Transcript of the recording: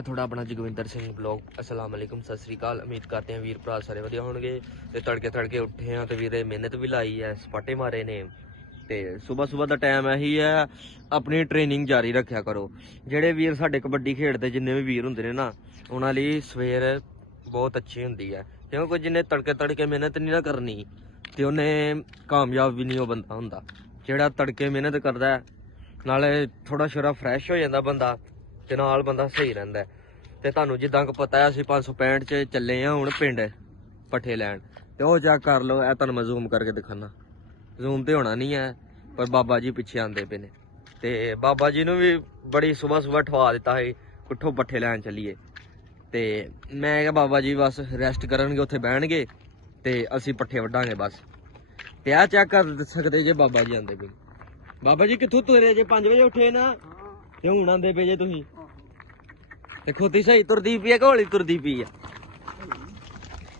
ਹੈ ਤੁਹਾਡਾ ਆਪਣਾ ਜਗਵਿੰਦਰ ਸਿੰਘ ਬਲੌਗ, ਅਸਲਾਮ ਅਲੈਕੁਮ, ਸਤਿ ਸ੍ਰੀ ਅਕਾਲ। ਉਮੀਦ ਕਰਦੇ ਹਾਂ ਵੀਰ ਭਰਾ ਸਾਰੇ ਵਧੀਆ ਹੋਣਗੇ ਤੇ ਤੜਕੇ ਤੜਕੇ ਉੱਠੇ ਆ ਤੇ ਵੀਰੇ ਮਿਹਨਤ ਵੀ ਲਾਈ ਹੈ, ਸਪਾਟੇ ਮਾਰੇ ਨੇ। ਤੇ ਸਵੇਰ ਸਵੇਰ ਦਾ ਟਾਈਮ ਇਹੀ ਹੈ, ਆਪਣੀ ਟ੍ਰੇਨਿੰਗ ਜਾਰੀ ਰੱਖਿਆ ਕਰੋ। ਜਿਹੜੇ ਵੀਰ ਸਾਡੇ ਕਬੱਡੀ ਖੇਡਦੇ, ਜਿੰਨੇ ਵੀ ਵੀਰ ਹੁੰਦੇ ਨੇ ਨਾ, ਉਹਨਾਂ ਲਈ ਸਵੇਰ ਬਹੁਤ ਅੱਛੀ ਹੁੰਦੀ ਹੈ। ਕਿਉਂਕਿ ਜਿੰਨੇ ਤੜਕੇ ਤੜਕੇ ਮਿਹਨਤ ਨਹੀਂ ਨਾ ਕਰਨੀ, ਤੇ ਉਹਨੇ ਕਾਮਯਾਬ ਵੀ ਨਹੀਂ ਉਹ ਬੰਦਾ ਹੁੰਦਾ। ਜਿਹੜਾ ਤੜਕੇ ਮਿਹਨਤ ਕਰਦਾ, ਨਾਲੇ ਥੋੜਾ ਸ਼ੋਰਾ ਫਰੈਸ਼ ਹੋ ਜਾਂਦਾ ਬੰਦਾ। ਤੇ ਨਾਲ ਬੰਦਾ ਸਹੀ ਰਹਿੰਦਾ ਹੈ। ਤੇ ਤੁਹਾਨੂੰ ਜਿੱਦਾਂ ਕਿ ਪਤਾ ਹੈ, ਅਸੀਂ 565 ਚ ਚੱਲੇ ਆ ਹੁਣ ਪਿੰਡ ਪੱਠੇ ਲੈਣ। ਤੇ ਉਹ ਚੈੱਕ ਕਰ ਲਓ, ਇਹ ਤੁਹਾਨੂੰ ਮੈਂ ਜ਼ੂਮ ਕਰਕੇ ਦਿਖਾਣਾ ਜ਼ੂਮ ਤੇ ਹੋਣਾ ਨਹੀਂ ਹੈ, ਪਰ ਬਾਬਾ ਜੀ ਪਿੱਛੇ ਆਂਦੇ ਪਏ ਨੇ। ਤੇ ਬਾਬਾ ਜੀ ਨੂੰ ਵੀ ਬੜੀ ਸਵੇਰ ਸਵੇਰ ਠਵਾ ਦਿੱਤਾ ਸੀ, ਉੱਠੋ ਪੱਠੇ ਲੈਣ ਚੱਲੀਏ। ਤੇ ਮੈਂ ਕਿਹਾ, ਬਾਬਾ ਜੀ ਬਸ ਰੈਸਟ ਕਰਨਗੇ, ਉੱਥੇ ਬਹਿਣਗੇ, ਤੇ ਅਸੀਂ ਪੱਠੇ ਵੱਢਾਂਗੇ ਬਸ। ਤੇ ਆ ਚੈੱਕ ਕਰ ਸਕਦੇ ਜੇ ਬਾਬਾ ਜੀ ਆਂਦੇ ਪਏ ਬਾਬਾ ਜੀ ਕਿੱਥੋਂ ਤੁਰੇ ਜੇ? 5 ਵਜੇ ਉੱਠੇ ਨਾ, ਤੇ ਹੁਣ ਆਂਦੇ ਪਏ ਜੇ ਤੁਸੀਂ? ਤੇ ਖੋਤੀ ਸਹੀ ਤੁਰਦੀ ਪਈ ਆ ਘੋਲੀ ਤੁਰਦੀ ਪਈ ਆ?